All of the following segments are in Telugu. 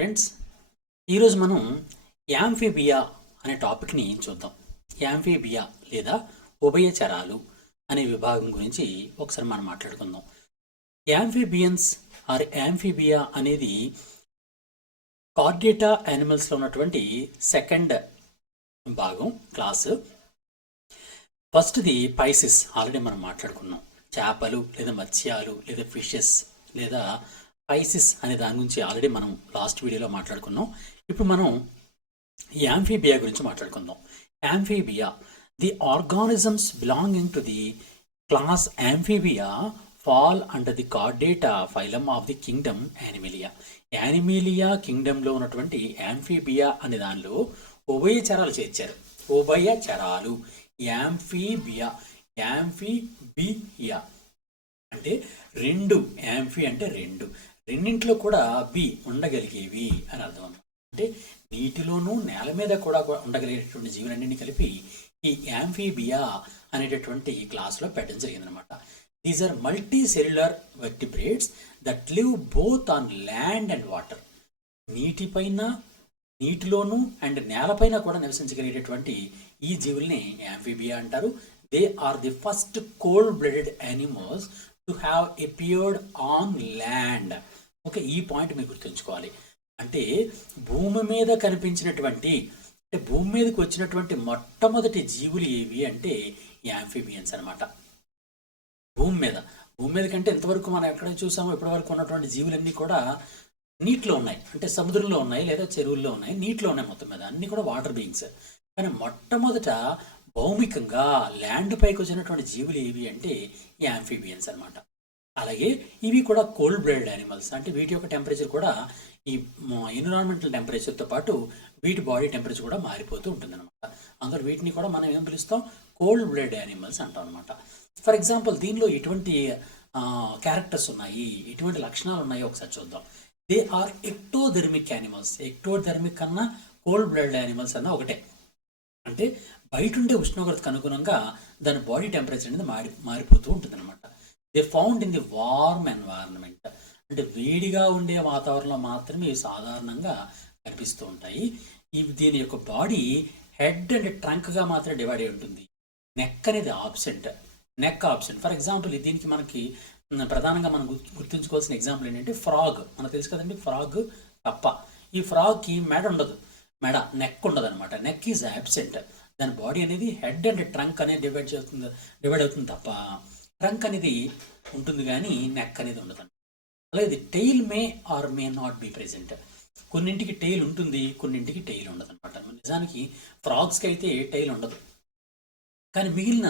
ఫ్రెండ్స్, ఈరోజు మనం యాంఫీబియా అనే టాపిక్ని చూద్దాం. యాంఫీబియా లేదా ఉభయచరాలు అనే విభాగం గురించి ఒకసారి మనం మాట్లాడుకుందాం. యాంఫీబియన్స్ ఆర్ యాంఫీబియా అనేది కార్డేటా యానిమల్స్లో ఉన్నటువంటి సెకండ్ భాగం క్లాసు. ఫస్ట్ది పైసిస్, ఆల్రెడీ మనం మాట్లాడుకున్నాం. చేపలు లేదా మత్స్యాలు లేదా ఫిషెస్ లేదా పైసిస్ అనే దాని గురించి ఆల్రెడీ మనం లాస్ట్ వీడియోలో మాట్లాడుకున్నాం. ఇప్పుడు మనం యాంఫీబియా గురించి మాట్లాడుకుందాం. Amphibia, the organisms belonging to the class amphibia fall under the chordata phylum of the kingdom animalia. Animalia కింగ్డమ్లో ఉన్నటువంటి యాంఫీబియా అనే దానిలో ఉభయచరాలు చేర్చారు. ఉభయచరాలు యాంఫీబియా. యాంఫీబియా అంటే రెండు, యాంఫీ అంటే రెండు, రెండింటిలో కూడా బి ఉండగలిగేవి అని అర్థం అన్నమాట. అంటే నీటిలోనూ నేల మీద కూడా ఉండగలిగేటటువంటి జీవులన్నింటినీ కలిపి ఈ యాంఫీబియా అనేటటువంటి క్లాస్లో పెట్టడం జరిగిందనమాట. These are multicellular vertebrates that live both on land and water. నీటిపైన, నీటిలోనూ అండ్ నేలపైన కూడా నివసించగలిగేటటువంటి ఈ జీవుల్ని యాంఫీబియా అంటారు. They are the first cold blooded animals to have appeared on land. Okay, ఈ పాయింట్ మీరు గుర్తుంచుకోవాలి. అంటే భూమి మీద కనిపించినటువంటి, అంటే భూమి మీదకి వచ్చినటువంటి మొట్టమొదటి జీవులు ఏవి అంటే యాంఫీబియన్స్ అనమాట. భూమి మీద కంటే ఎంతవరకు మనం ఎక్కడ చూసామో ఇప్పటి వరకు ఉన్నటువంటి జీవులన్నీ కూడా నీటిలో ఉన్నాయి. అంటే సముద్రంలో ఉన్నాయి లేదా చెరువుల్లో ఉన్నాయి, నీటిలో ఉన్నాయి. మొత్తం మీద అన్ని కూడా వాటర్ బీయింగ్స్. కానీ మొట్టమొదట భౌమికంగా ల్యాండ్ పైకి వచ్చినటువంటి జీవులు ఏవి అంటే యాంఫీబియన్స్ అనమాట. అలాగే ఇవి కూడా కోల్డ్ బ్లడెడ్ యానిమల్స్. అంటే వీటి యొక్క టెంపరేచర్ కూడా ఈ ఎన్విరాన్మెంటల్ టెంపరేచర్తో పాటు వీటి బాడీ టెంపరేచర్ కూడా మారిపోతూ ఉంటుంది అనమాట. అందులో వీటిని కూడా మనం ఏం పిలుస్తాం? కోల్డ్ బ్లడెడ్ యానిమల్స్ అంటాం అనమాట. ఫర్ ఎగ్జాంపుల్, దీనిలో ఎటువంటి క్యారెక్టర్స్ ఉన్నాయి, ఎటువంటి లక్షణాలు ఉన్నాయో ఒకసారి చూద్దాం. They are ectothermic animals. Ectothermic అన్నా కోల్డ్ బ్లడెడ్ యానిమల్స్ అన్నా ఒకటే. అంటే బయట ఉండే ఉష్ణోగ్రతకు అనుగుణంగా దాని బాడీ టెంపరేచర్ అనేది మారిపోతూ ఉంటుంది అనమాట. They found in the warm environment. అంటే వేడిగా ఉండే వాతావరణంలో మాత్రమే ఇవి సాధారణంగా కనిపిస్తూ ఉంటాయి. ఇవి దీని యొక్క బాడీ హెడ్ అండ్ ట్రంక్గా మాత్రమే డివైడ్ అయి ఉంటుంది. నెక్ అనేది ఆబ్సెంట్. ఫర్ ఎగ్జాంపుల్, దీనికి మనకి ప్రధానంగా మనం గుర్తుంచుకోవాల్సిన ఎగ్జాంపుల్ ఏంటంటే ఫ్రాగ్. మనకు తెలుసు కదండి, ఫ్రాగ్ తప్ప. ఈ ఫ్రాగ్కి మెడ ఉండదు, నెక్ ఉండదు అనమాట. Neck is absent. దాని బాడీ అనేది హెడ్ అండ్ ట్రంక్ అనేది డివైడ్ అవుతుంది తప్ప ట్రంక్ అనేది ఉంటుంది కానీ నెక్ అనేది ఉండదు. అలాగే tail may or may not be present. కొన్నింటికి టెయిల్ ఉంటుంది, కొన్నింటికి టెయిల్ ఉండదు అనమాట. నిజానికి ఫ్రాగ్స్కి అయితే టెయిల్ ఉండదు, కానీ మిగిలిన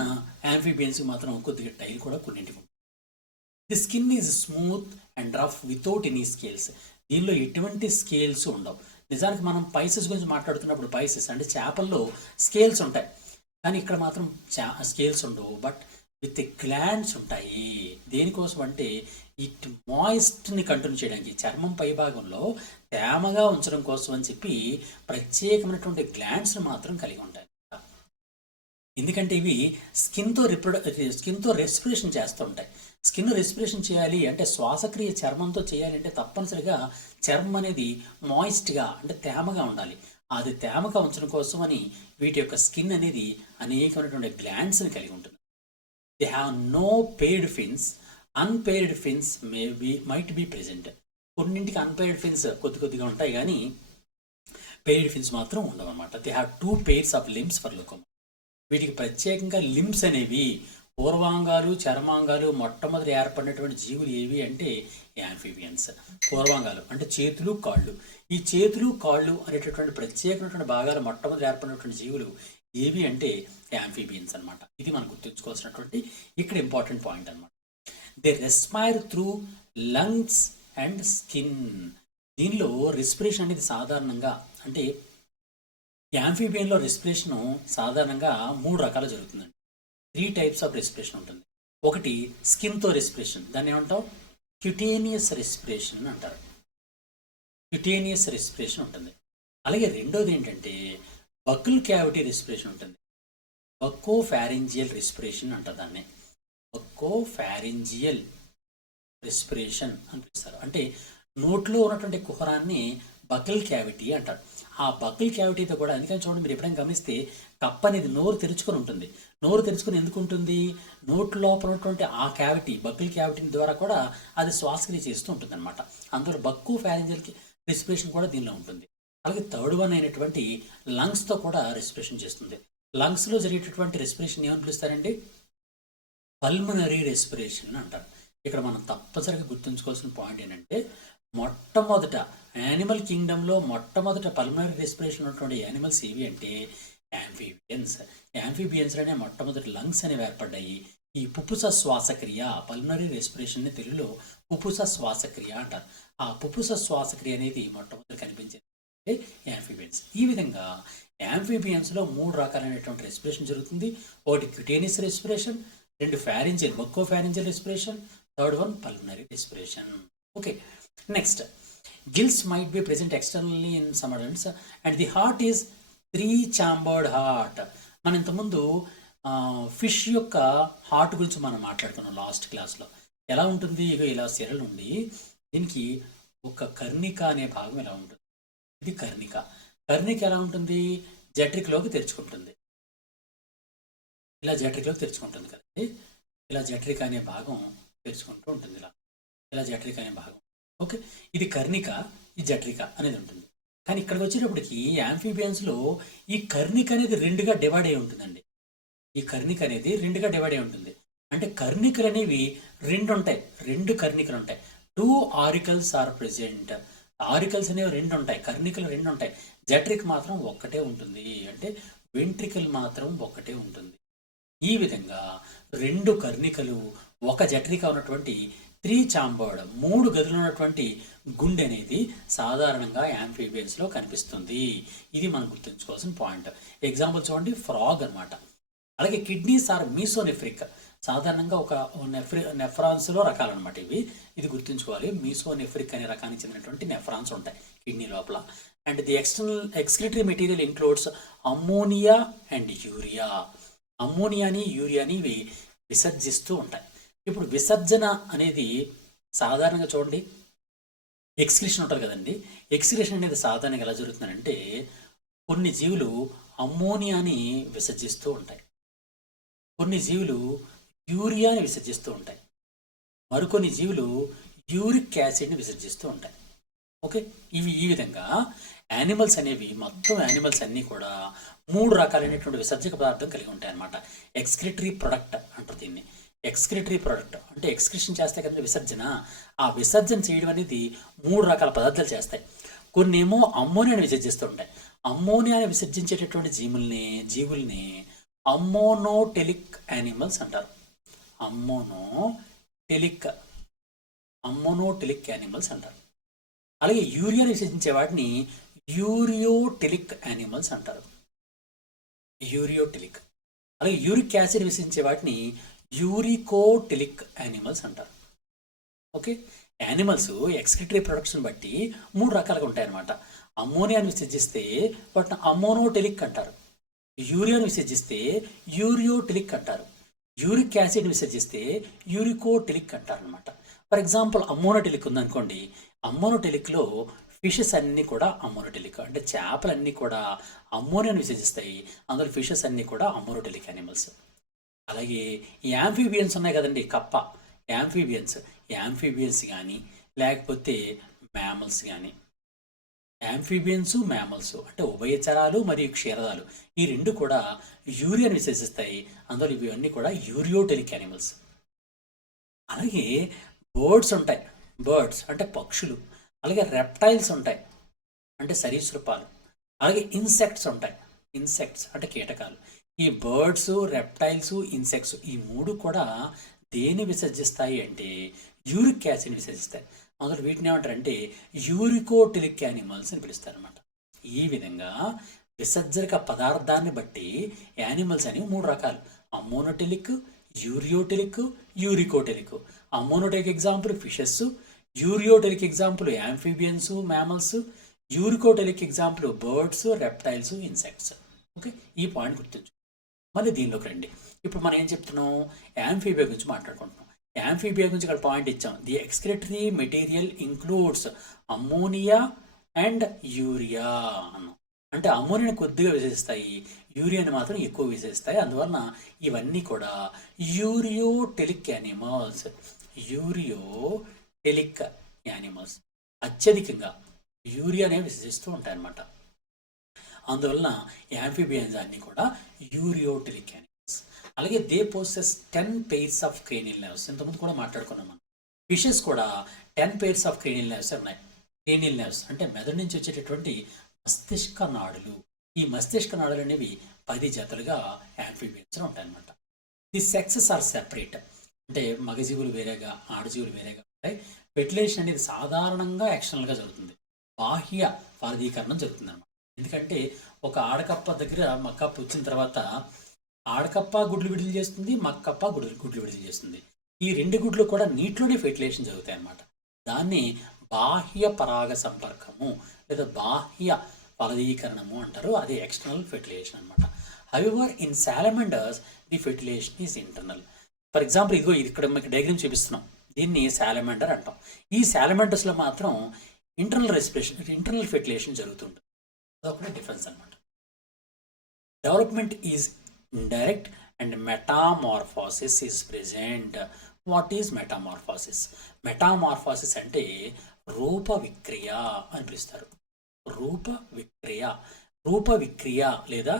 యాంఫీబియన్స్కి మాత్రం కొద్దిగా టైల్ కూడా కొన్నింటికి ఉంటుంది. The skin is smooth and rough without any scales. దీనిలో ఎటువంటి స్కేల్స్ ఉండవు. నిజానికి మనం పైసెస్ గురించి మాట్లాడుతున్నప్పుడు పైసెస్ అంటే చేపల్లో స్కేల్స్ ఉంటాయి, కానీ ఇక్కడ మాత్రం స్కేల్స్ ఉండవు. బట్ విత్ గ్లాండ్స్ ఉంటాయి. దేనికోసం అంటే ఇట్ మాయిస్ట్ని కంట్రోల్ చేయడానికి, చర్మం పై భాగంలో తేమగా ఉంచడం కోసం అని చెప్పి ప్రత్యేకమైనటువంటి గ్లాండ్స్ని మాత్రం కలిగి ఉంటాయి. ఎందుకంటే ఇవి స్కిన్తో రెస్పిరేషన్ చేస్తూ ఉంటాయి. స్కిన్ రెస్పిరేషన్ చేయాలి అంటే, శ్వాసక్రియ చర్మంతో చేయాలి అంటే తప్పనిసరిగా చర్మం అనేది మాయిస్ట్గా అంటే తేమగా ఉండాలి. అది తేమగా ఉంచడం కోసం అని వీటి యొక్క స్కిన్ అనేది అనేకమైనటువంటి గ్లాండ్స్ని కలిగి ఉంటుంది. They have no paired fins. Unpaired fins might be present. కొన్నింటికి అన్పెయిర్డ్ ఫిన్స్ కొద్దిగా ఉంటాయి, కానీ పెయిర్డ్ ఫిన్స్ మాత్రం ఉండవు అనమాట. They have 2 pairs of limbs for locomotion. వీటికి ప్రత్యేకంగా లిమ్స్ అనేవి, పూర్వాంగాలు, చర్మాంగాలు మొట్టమొదటి ఏర్పడినటువంటి జీవులు ఏవి అంటే యాంఫీబియన్స్. పూర్వాంగాలు అంటే చేతులు, కాళ్ళు. ఈ చేతులు, కాళ్ళు అనేటటువంటి ప్రత్యేకమైనటువంటి భాగాలు మొట్టమొదటి ఏర్పడినటువంటి జీవులు ఏవి అంటే యాంఫీబియన్స్ అనమాట. ఇది మనం గుర్తుంచుకోవాల్సినటువంటి ఇక్కడ ఇంపార్టెంట్ పాయింట్ అనమాట. They respire through lungs and skin. దీనిలో రెస్పిరేషన్ అనేది సాధారణంగా అంటే యాంఫీబియన్లో రెస్పిరేషన్ సాధారణంగా 3 రకాలు జరుగుతుందండి. 3 types ఆఫ్ రెస్పిరేషన్ ఉంటుంది. ఒకటి స్కిన్తో రెస్పిరేషన్, దాన్ని ఏమంటాం? క్యూటేనియస్ రెస్పిరేషన్ అని అంటారు. క్యూటేనియస్ రెస్పిరేషన్ ఉంటుంది. అలాగే రెండోది ఏంటంటే బకుల్ క్యావిటీ రెస్పిరేషన్ ఉంటుంది. బకోఫారింజియల్ రెస్పిరేషన్ అంటారు దాన్ని. బకోఫారింజియల్ రెస్పిరేషన్ అని పిలుస్తారు. అంటే నోట్లో ఉన్నటువంటి కుహరాన్ని బకల్ క్యావిటీ అంటారు. ఆ బకల్ క్యావిటీతో కూడా, అందుకని చూడండి మీరు ఎప్పుడైనా గమనిస్తే కప్ప అనేది నోరు తెరుచుకొని ఉంటుంది. నోరు తెరుచుకొని ఎందుకు ఉంటుంది? నోటి లోపల ఉన్నటువంటి ఆ క్యావిటీ, బకల్ క్యావిటీ ద్వారా కూడా అది శ్వాసక్రియ చేస్తూ ఉంటుంది అనమాట. అందులో బక్కు ఫ్యారింజల్ రెస్పిరేషన్ కూడా దీనిలో ఉంటుంది. అలాగే థర్డ్ వన్ అయినటువంటి లంగ్స్తో కూడా రెస్పిరేషన్ చేస్తుంది. లంగ్స్లో జరిగేటటువంటి రెస్పిరేషన్ ఏమని పిలుస్తారండి? పల్మనరీ రెస్పిరేషన్ అంటారు. ఇక్కడ మనం తప్పనిసరిగా గుర్తుంచుకోవాల్సిన పాయింట్ ఏంటంటే, మొట్టమొదట యానిమల్ కింగ్డమ్లో మొట్టమొదట పల్మనరీ రెస్పిరేషన్ ఉన్నటువంటి యానిమల్స్ ఏవి అంటే యాంఫీబియన్స్. యాంఫీబియన్స్లోనే మొట్టమొదటి లంగ్స్ అనేవి ఏర్పడ్డాయి. ఈ పుప్పుస శ్వాసక్రియ, పల్మనరీ రెస్పిరేషన్ని తెలుగులో పుప్పుస శ్వాసక్రియ అంటారు. ఆ పుప్పుస శ్వాసక్రియ అనేది మొట్టమొదటి కనిపించేది యాంఫీబియన్స్. ఈ విధంగా యాంఫీబియన్స్లో 3 రకాలైనటువంటి రెస్పిరేషన్ జరుగుతుంది. ఒకటి cutaneous respiration, 2 pharyngeal, bucco pharyngeal respiration, third one pulmonary respiration. Okay, next gills might be present externally in some adults and the heart is 3 chambered heart. మనం ఇంతకుముందు ఫిష్ యొక్క హార్ట్ గురించి మనం మాట్లాడుకున్నాం లాస్ట్ క్లాస్లో. ఎలా ఉంటుంది? ఇక ఇలా సిరలు ఉండి దీనికి ఒక కర్ణిక అనే భాగం ఎలా ఉంటుంది? ఇది కర్ణిక. కర్ణిక ఎలా ఉంటుంది? జట్రిక్లోకి తెరుచుకుంటుంది. ఇలా జట్రిక్లోకి తెరుచుకుంటుంది కదండి. ఇలా జట్రిక అనే భాగం తెరుచుకుంటూ ఉంటుంది. ఇలా జట్రిక అనే భాగం. ఓకే, ఇది కర్ణిక, ఈ జట్రిక అనేది ఉంటుంది. కానీ ఇక్కడికి వచ్చేటప్పటికి యాంఫీబియన్స్లో ఈ కర్ణిక అనేది 2గా డివైడ్ అయి ఉంటుందండి. ఈ కర్ణిక అనేది 2గా డివైడ్ అయి ఉంటుంది. అంటే కర్ణికలు అనేవి 2 ఉంటాయి. 2 కర్ణికలు ఉంటాయి. 2 ఆరికల్స్ ఆర్ ప్రెసెంట్. ఆరికల్స్ అనేవి 2 ఉంటాయి, కర్ణికలు 2 ఉంటాయి. జట్రిక్ మాత్రం ఒక్కటే ఉంటుంది. అంటే వెంట్రికల్ మాత్రం ఒక్కటే ఉంటుంది. ఈ విధంగా 2 కర్ణికలు, 1 జట్రిక ఉన్నటువంటి 3 ఛాంబర్డ్, 3 గదులు ఉన్నటువంటి గుండె అనేది సాధారణంగా యాంఫీబియన్స్లో కనిపిస్తుంది. ఇది మనం గుర్తుంచుకోవాల్సిన పాయింట్. ఎగ్జాంపుల్ చూడండి, ఫ్రాగ్ అనమాట. అలాగే కిడ్నీస్ ఆర్ మీసోనెఫ్రిక్. సాధారణంగా ఒక నెఫ్రాన్స్లో రకాలన్నమాట ఇవి. ఇది గుర్తుంచుకోవాలి. మీసోనెఫ్రిక్ అనే రకానికి చెందినటువంటి నెఫ్రాన్స్ ఉంటాయి కిడ్నీ లోపల. And the external excretory material includes ammonia and urea. అమ్మోనియాని, యూరియాని ఇవి విసర్జిస్తూ ఉంటాయి. ఇప్పుడు విసర్జన అనేది సాధారణంగా చూడండి, ఎక్స్క్రిషన్ ఉంటుంది కదండి. ఎక్స్క్రిషన్ అనేది సాధారణంగా ఎలా జరుగుతుందంటే, కొన్ని జీవులు అమ్మోనియాని విసర్జిస్తూ ఉంటాయి, కొన్ని జీవులు యూరియాని విసర్జిస్తూ ఉంటాయి, మరికొన్ని జీవులు యూరిక్ యాసిడ్ని విసర్జిస్తూ ఉంటాయి. ఓకే, ఇవి ఈ విధంగా యానిమల్స్ అనేవి, మొత్తం యానిమల్స్ అన్నీ కూడా 3 రకాలైనటువంటి విసర్జక పదార్థం కలిగి ఉంటాయి అన్నమాట. ఎక్స్క్రిటరీ ప్రొడక్ట్ అంటారు దీన్ని. ఎక్స్క్రిటరీ ప్రొడక్ట్ అంటే ఎక్స్క్రిషన్ చేస్తే కదా విసర్జన. ఆ విసర్జన చేయడం అనేది 3 రకాల పదార్థాలు చేస్తాయి. కొన్ని ఏమో అమ్మోనియాని విసర్జిస్తూ ఉంటాయి. అమ్మోనియాని విసర్జించేటటువంటి జీవుల్ని అమ్మోనోటెలిక్ యానిమల్స్ అంటారు. అమ్మోనోటెలిక్ యానిమల్స్ అంటారు. అలాగే యూరియాని విసర్జించే వాటిని యూరియోటెలిక్ యానిమల్స్ అంటారు. యూరియోటెలిక్. అలాగే యూరిక్ యాసిడ్ విసర్జించే వాటిని యూరికోటెలిక్ యానిమల్స్ అంటారు. ఓకే, యానిమల్స్ ఎక్స్క్రిటరీ ప్రొడక్షన్ బట్టి 3 రకాలుగా ఉంటాయన్నమాట. అమ్మోనియాని విసర్జిస్తే వాటిని అమ్మోనోటెలిక్ అంటారు, యూరియాని విసర్జిస్తే యూరియోటెలిక్ అంటారు, యూరిక్ యాసిడ్ విసర్జిస్తే యూరికోటెలిక్ అంటారు అనమాట. ఫర్ ఎగ్జాంపుల్ అమ్మోనోటెలిక్ ఉందనుకోండి, అమ్మోనోటెలిక్లో ఫిషెస్ అన్నీ కూడా అమ్మోనోటెలిక్, అంటే చేపలన్నీ కూడా అమ్మోనియాని విసర్జిస్తాయి. అందులో ఫిషెస్ అన్నీ కూడా అమ్మోనోటెలిక్ యానిమల్స్. అలాగే యాంఫీబియన్స్ ఉన్నాయి కదండి, కప్ప. యాంఫీబియన్స్ కానీ లేకపోతే మ్యామల్స్ కానీ, మ్యామల్స్ అంటే ఉభయచరాలు మరియు క్షీరదాలు, ఈ 2 కూడా యూరియాని విసర్జిస్తాయి. అందులో ఇవన్నీ కూడా యూరియోటెలిక్ యానిమల్స్. అలాగే బర్డ్స్ ఉంటాయి, బర్డ్స్ అంటే పక్షులు. అలాగే రెప్టైల్స్ ఉంటాయి, అంటే సరీసృపాలు. అలాగే ఇన్సెక్ట్స్ ఉంటాయి, ఇన్సెక్ట్స్ అంటే కీటకాలు. ఈ బర్డ్స్, రెప్టైల్స్, ఇన్సెక్ట్స్ ఈ 3 కూడా దేన్ని విసర్జిస్తాయి అంటే యూరిక్ యాసిడ్ విసర్జిస్తాయి. అందులో వీటిని ఏమంటారంటే యూరికోటెలిక్ యానిమల్స్ అని పిలుస్తారు అనమాట. ఈ విధంగా విసర్జక పదార్థాన్ని బట్టి యానిమల్స్ అనేవి 3 రకాలు: ammonotelic, ureotelic, uricotelic. Ammonotelic example fishes, ureotelic example amphibians, mammals, uricotelic example birds, reptiles, insects. Okay, ఈ పాయింట్ గుర్తుంచు. మళ్ళీ దీనిలోకి రండి. ఇప్పుడు మనం ఏం చెప్తున్నాం? యాంఫీబియా గురించి మాట్లాడుకుంటున్నాం. యాంఫీబియా గురించి ఇక్కడ పాయింట్ ఇచ్చాం. The excretory material includes ammonia and urea అన్నాం. అంటే అమ్మోనియాని కొద్దిగా విశేషిస్తాయి, యూరియాని మాత్రం ఎక్కువ విశేషిస్తాయి. అందువలన ఇవన్నీ కూడా యూరియోటెలిక్ యానిమల్స్. యూరియోటెలిక్ యానిమల్స్ అత్యధికంగా యూరియానే విశేషిస్తూ ఉంటాయి అన్నమాట. అందువలన యాంఫిబియన్స్ అన్ని కూడా యూరియోటెలిక్ యానిమల్స్. అలాగే they possess 10 pairs of cranial nerves. ఇంతకుముందు కూడా మాట్లాడుకున్నాం మనం. ఫిషెస్ కూడా 10 pairs ఆఫ్ క్రేనియల్ నర్వ్స్ ఉన్నాయి. క్రేనియల్ నర్వ్స్ అంటే మెదడు నుంచి వచ్చేటటువంటి మస్తిష్క నాడులు. ఈ మస్తిష్క నాడులు అనేవి 10 జతలుగా యాంఫిబియన్స్లో ఉంటాయన్నమాట. The sexes are separate. అంటే మగజీవులు వేరేగా, ఆడజీవులు వేరేగా ఉంటాయి. ఫెర్టిలైజేషన్ అనేది సాధారణంగా యాక్షనల్గా జరుగుతుంది, బాహ్య ఫలదీకరణం జరుగుతుంది అనమాట. ఎందుకంటే ఒక ఆడకప్ప దగ్గర మక్కప్ప వచ్చిన తర్వాత ఆడకప్ప గుడ్లు విడుదల చేస్తుంది, మక్కప్ప గుడ్లు విడుదల చేస్తుంది. ఈ 2 గుడ్లు కూడా నీటిలోనే ఫెర్టిలైజేషన్ జరుగుతాయి అన్నమాట. దాన్ని బాహ్య పరాగ సంపర్కము లేదా బాహ్య ఫలదీకరణము అంటారు. అది ఎక్స్టర్నల్ ఫెర్టిలైజేషన్ అనమాట. However in salamanders the fertilization is internal. For example ఇదిగో ఇక్కడ మీకు డయాగ్రామ్ చూపిస్తున్నాం, దీన్ని సాలమండర్ అంటాం. ఈ సాలమండర్స్లో మాత్రం ఇంటర్నల్ ఫెర్టిలైజేషన్ జరుగుతుంటుంది. అదొకటే డిఫరెన్స్ అనమాట. Development is indirect and metamorphosis is present. What is metamorphosis? Metamorphosis అంటే రూప విక్రియ అని పిలుస్తారు. రూప విక్రియ లేదా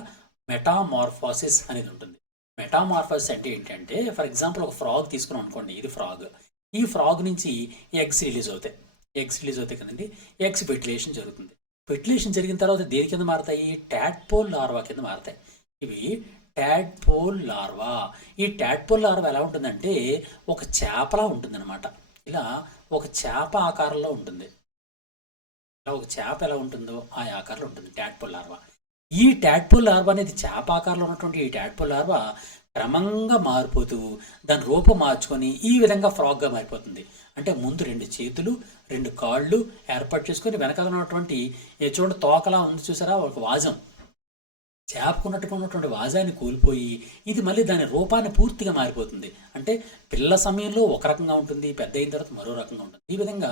మెటామార్ఫాసిస్ అనేది ఉంటుంది. మెటామార్ఫాసిస్ అంటే ఏంటంటే, ఫర్ ఎగ్జాంపుల్ ఒక ఫ్రాగ్ తీసుకున్నాం అనుకోండి, ఇది ఫ్రాగ్. ఈ ఫ్రాగ్ నుంచి ఎగ్స్ రిలీజ్ అవుతాయి కదండి. ఎగ్స్ ఫెర్టిలైజేషన్ జరుగుతుంది. ఫెర్టిలైజేషన్ జరిగిన తర్వాత దేని కింద మారుతాయి? టాడ్పోల్ లార్వా కింద మారుతాయి. ఇవి టాడ్పోల్ లార్వా. ఈ టాడ్పోల్ లార్వా ఎలా ఉంటుందంటే ఒక చేపలా ఉంటుందన్నమాట. ఇలా ఒక చేప ఆకారంలో ఉంటుంది. ఇలా ఒక చేప ఎలా ఉంటుందో ఆ ఆకారంలో ఉంటుంది టాడ్పోల్ లార్వా. ఈ టాడ్పోల్ లార్వా అనేది చేప ఆకారంలో ఉన్నటువంటి ఈ టాడ్పోల్ లార్వా క్రమంగా మారిపోతూ దాని రూపం మార్చుకొని ఈ విధంగా ఫ్రాగ్గా మారిపోతుంది. అంటే ముందు 2 చేతులు 2 కాళ్ళు ఏర్పాటు చేసుకొని వెనకాల ఉన్నటువంటి చూడండి తోకలా ఉంది చూసారా, ఒక వాజం, చేపకున్నటువంటి వాజాన్ని కోల్పోయి ఇది మళ్ళీ దాని రూపాన్ని పూర్తిగా మారిపోతుంది. అంటే పిల్ల సమయంలో ఒక రకంగా ఉంటుంది, పెద్ద అయిన తర్వాత మరో రకంగా ఉంటుంది. ఈ విధంగా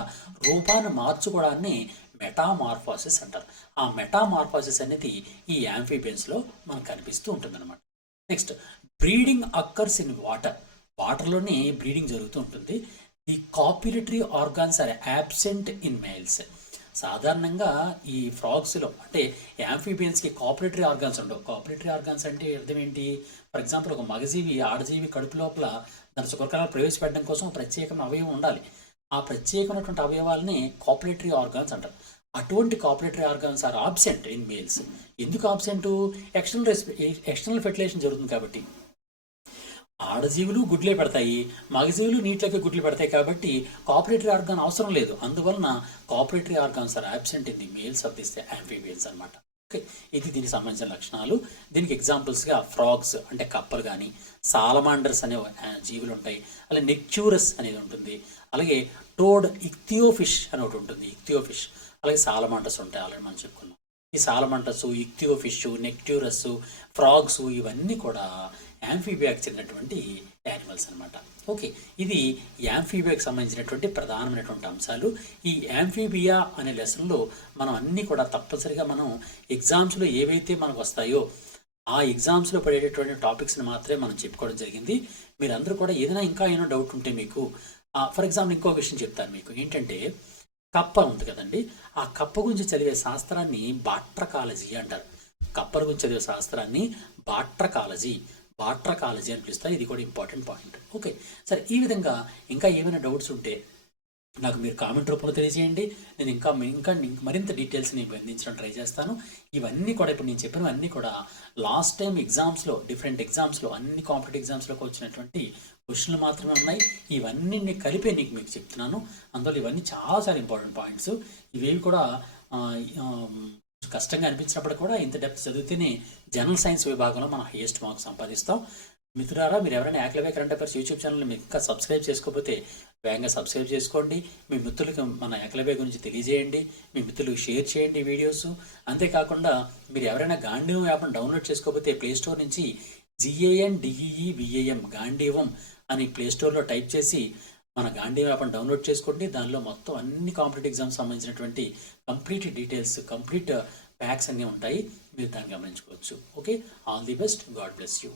రూపాన్ని మార్చుకోవడాన్ని మెటామార్ఫాసిస్ అంటారు. ఆ మెటామార్ఫాసిస్ అనేది ఈ యాంఫిబియన్స్లో మనకు కనిపిస్తూ ఉంటుందన్నమాట. నెక్స్ట్, బ్రీడింగ్ అక్కర్స్ ఇన్ వాటర్లోనే బ్రీడింగ్ జరుగుతూ ఉంటుంది. The copulatory organs are absent in males. సాధారణంగా ఈ ఫ్రాగ్స్లో అంటే యాంఫిబియన్స్కి కాపులేటరీ ఆర్గాన్స్ ఉండవు. కాపులేటరీ ఆర్గాన్స్ అంటే అర్థం ఏంటి? ఫర్ ఎగ్జాంపుల్ ఒక మగజీవి ఆడజీవి కడుపు లోపల దాని సుఖకరాలు ప్రవేశపెట్టడం కోసం ప్రత్యేకమైన అవయవం ఉండాలి. ఆ ప్రత్యేకమైనటువంటి అవయవాలని కాపులేటరీ ఆర్గాన్స్ అంటారు. అటువంటి copulatory organs are absent in males. ఎందుకు ఆబ్సెంట్? ఎక్స్టర్నల్ ఫెర్టిలైజేషన్ జరుగుతుంది కాబట్టి. ఆడజీవులు గుడ్లే పెడతాయి, మగజీవులు నీటిలోకి గుడ్లు పెడతాయి కాబట్టి కాపులేటరీ ఆర్గాన్ అవసరం లేదు. అందువలన copulatory organs are absent in the males of this amphibians అనమాట. ఓకే, ఇది దీనికి సంబంధించిన లక్షణాలు. దీనికి ఎగ్జాంపుల్స్గా ఫ్రాగ్స్ అంటే కప్పలు కానీ, సాలమాండర్స్ అనే జీవులు ఉంటాయి, అలాగే నెక్ట్యూరస్ అనేది ఉంటుంది, అలాగే టోడ్ ఇక్థియోఫిష్ అని ఒకటి ఉంటుంది, ఇక్థియోఫిష్, అలాగే సాలమాండర్స్ ఉంటాయి. ఆల్రెడీ మనం చెప్పుకున్నాం. ఈ సాలమాండర్స్, ఇక్థియోఫిష్, నెక్ట్యూరస్, ఫ్రాగ్స్ ఇవన్నీ కూడా యాంఫీబియాకి చెందినటువంటి యానిమల్స్ అనమాట. ఓకే, ఇది యాంఫీబియాకి సంబంధించినటువంటి ప్రధానమైనటువంటి అంశాలు. ఈ యాంఫీబియా అనే లెసన్లో మనం అన్నీ కూడా తప్పనిసరిగా మనం ఎగ్జామ్స్లో ఏవైతే మనకు వస్తాయో ఆ ఎగ్జామ్స్లో పడేటటువంటి టాపిక్స్ని మాత్రమే మనం చెప్పుకోవడం జరిగింది. మీరందరూ కూడా ఏదైనా ఇంకా ఏమైనా డౌట్ ఉంటే మీకు ఫర్ ఎగ్జాంపుల్ ఇంకో విషయం చెప్తాను మీకు. ఏంటంటే కప్ప ఉంది కదండి, ఆ కప్ప గురించి చదివే శాస్త్రాన్ని బాట్రకాలజీ అంటారు. కప్పల గురించి చదివే శాస్త్రాన్ని బాట్రకాలజీ అని పిలుస్తారు. ఇది కూడా ఇంపార్టెంట్ పాయింట్. ఓకే, సరే, ఈ విధంగా ఇంకా ఏమైనా డౌట్స్ ఉంటే నాకు మీరు కామెంట్ రూపంలో తెలియజేయండి. నేను ఇంకా మరింత డీటెయిల్స్ని అందించడం ట్రై చేస్తాను. ఇవన్నీ కూడా ఇప్పుడు నేను చెప్పినవన్నీ కూడా లాస్ట్ టైం ఎగ్జామ్స్లో, డిఫరెంట్ ఎగ్జామ్స్లో, అన్ని కాంపిటేటివ్ ఎగ్జామ్స్లోకి వచ్చినటువంటి క్వశ్చన్లు మాత్రమే ఉన్నాయి. ఇవన్నీ కలిపే మీకు చెప్తున్నాను. అందులో ఇవన్నీ చాలా ఇంపార్టెంట్ పాయింట్స్. ఇవేవి కూడా కష్టంగా అనిపించినప్పుడు కూడా ఇంత డెప్త్ చదివితేనే జనరల్ సైన్స్ విభాగంలో మనం హైయెస్ట్ మార్క్స్ సంపాదిస్తాం. మిత్రులారా, మీరు ఎవరైనా ఏకలవ్య కరెంట్ అఫైర్స్ యూట్యూబ్ ఛానల్ని మీరు ఇంకా సబ్స్క్రైబ్ చేసుకోకపోతే వేగంగా సబ్స్క్రైబ్ చేసుకోండి. మీ మిత్రులకు మన ఏకలవ్య గురించి తెలియజేయండి, మీ మిత్రులకు షేర్ చేయండి వీడియోస్. అంతేకాకుండా మీరు ఎవరైనా గాంధీవం యాప్ను డౌన్లోడ్ చేసుకోకపోతే ప్లేస్టోర్ నుంచి GANDEEVAM గాంధీవం అని ప్లేస్టోర్లో టైప్ చేసి మన గాంధీ యాప్ని డౌన్లోడ్ చేసుకోండి. దానిలో మొత్తం అన్ని కాంపిటేటివ్ ఎగ్జామ్స్ సంబంధించినటువంటి కంప్లీట్ డీటెయిల్స్, కంప్లీట్ ఫ్యాక్ట్స్ అన్నీ ఉంటాయి. మీరు దాన్ని గమనించుకోవచ్చు. Okay, all the best, God bless you.